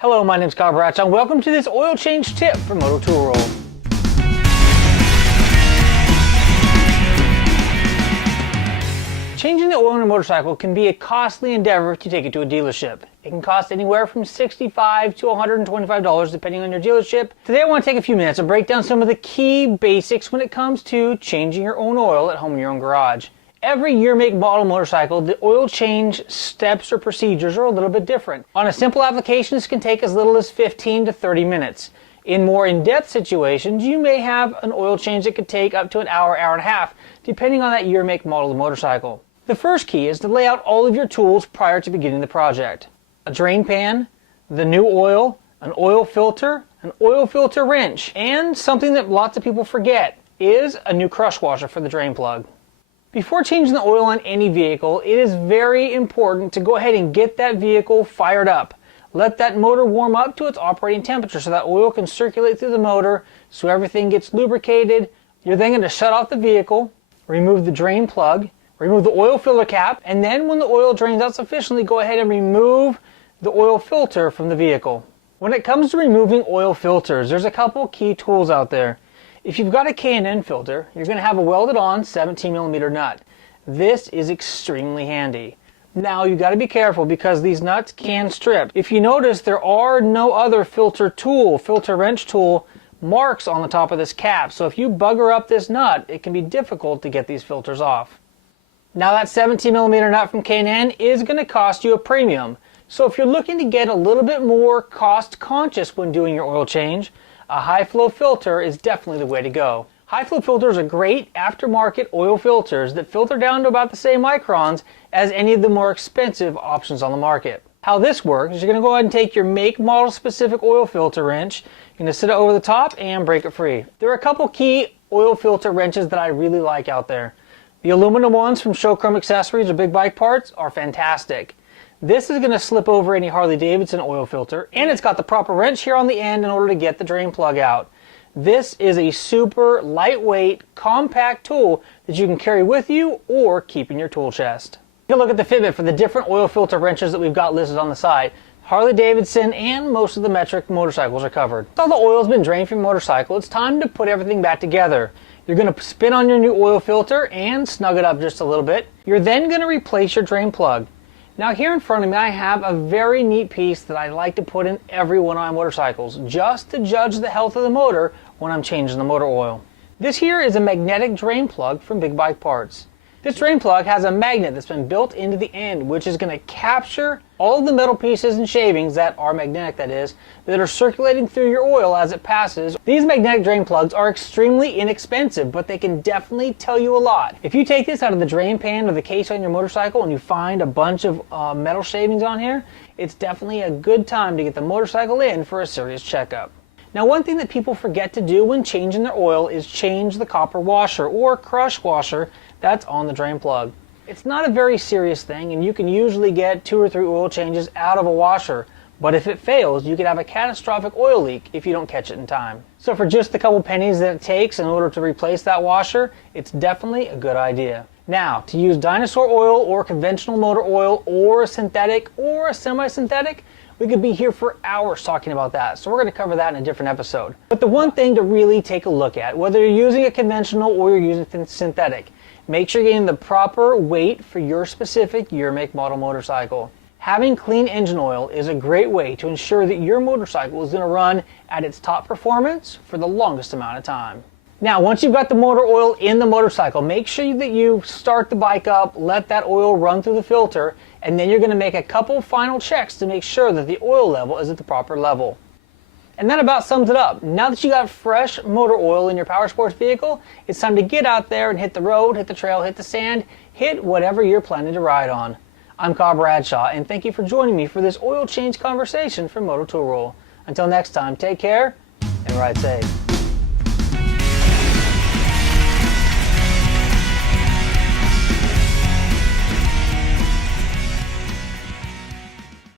Hello, my name is Kyle Bradshaw, and welcome to this oil change tip from Moto Tool Roll. Changing the oil in a motorcycle can be a costly endeavor if you take it to a dealership. It can cost anywhere from $65 to $125 depending on your dealership. Today I want to take a few minutes to break down some of the key basics when it comes to changing your own oil at home in your own garage. Every year, make, model motorcycle, the oil change steps or procedures are a little bit different. On a simple application, this can take as little as 15 to 30 minutes. In more in-depth situations, you may have an oil change that could take up to an hour, hour and a half, depending on that year, make, model of the motorcycle. The first key is to lay out all of your tools prior to beginning the project. A drain pan, the new oil, an oil filter wrench, and something that lots of people forget is a new crush washer for the drain plug. Before changing the oil on any vehicle, it is very important to go ahead and get that vehicle fired up. Let that motor warm up to its operating temperature so that oil can circulate through the motor so everything gets lubricated. You're then going to shut off the vehicle, remove the drain plug, remove the oil filter cap, and then when the oil drains out sufficiently, go ahead and remove the oil filter from the vehicle. When it comes to removing oil filters, there's a couple key tools out there. If you've got a K&N filter, you're going to have a welded-on 17mm nut. This is extremely handy. Now, you've got to be careful because these nuts can strip. If you notice, there are no other filter wrench tool marks on the top of this cap. So if you bugger up this nut, it can be difficult to get these filters off. Now, that 17mm nut from K&N is going to cost you a premium. So if you're looking to get a little bit more cost conscious when doing your oil change, a high flow filter is definitely the way to go. High flow filters are great aftermarket oil filters that filter down to about the same microns as any of the more expensive options on the market. How this works is you're going to go ahead and take your make model specific oil filter wrench, you're going to sit it over the top and break it free. There are a couple key oil filter wrenches that I really like out there. The aluminum ones from Showchrome Accessories or Big Bike Parts are fantastic. This is going to slip over any Harley-Davidson oil filter, and it's got the proper wrench here on the end in order to get the drain plug out. This is a super lightweight, compact tool that you can carry with you or keep in your tool chest. Take a look at the fitment for the different oil filter wrenches that we've got listed on the side. Harley-Davidson and most of the metric motorcycles are covered. All the oil's been drained from your motorcycle, it's time to put everything back together. You're going to spin on your new oil filter and snug it up just a little bit. You're then going to replace your drain plug. Now here in front of me I have a very neat piece that I like to put in every one of my motorcycles just to judge the health of the motor when I'm changing the motor oil. This here is a magnetic drain plug from Big Bike Parts. This drain plug has a magnet that's been built into the end which is going to capture all of the metal pieces and shavings that are magnetic, that are circulating through your oil as it passes. These magnetic drain plugs are extremely inexpensive, but they can definitely tell you a lot. If you take this out of the drain pan or the case on your motorcycle and you find a bunch of metal shavings on here, it's definitely a good time to get the motorcycle in for a serious checkup. Now, one thing that people forget to do when changing their oil is change the copper washer or crush washer that's on the drain plug. It's not a very serious thing, and you can usually get 2 or 3 oil changes out of a washer, but if it fails, you could have a catastrophic oil leak if you don't catch it in time. So for just the couple pennies that it takes in order to replace that washer, it's definitely a good idea. Now, to use dinosaur oil or conventional motor oil or a synthetic or a semi-synthetic, we could be here for hours talking about that, so we're going to cover that in a different episode. But the one thing to really take a look at, whether you're using a conventional or you're using synthetic, make sure you're getting the proper weight for your specific year, make, model motorcycle. Having clean engine oil is a great way to ensure that your motorcycle is going to run at its top performance for the longest amount of time. Now, once you've got the motor oil in the motorcycle, make sure that you start the bike up, let that oil run through the filter, and then you're going to make a couple final checks to make sure that the oil level is at the proper level. And that about sums it up. Now that you got fresh motor oil in your power sports vehicle, it's time to get out there and hit the road, hit the trail, hit the sand, hit whatever you're planning to ride on. I'm Kyle Bradshaw, and thank you for joining me for this oil change conversation from Moto Tool Roll. Until next time, take care and ride safe.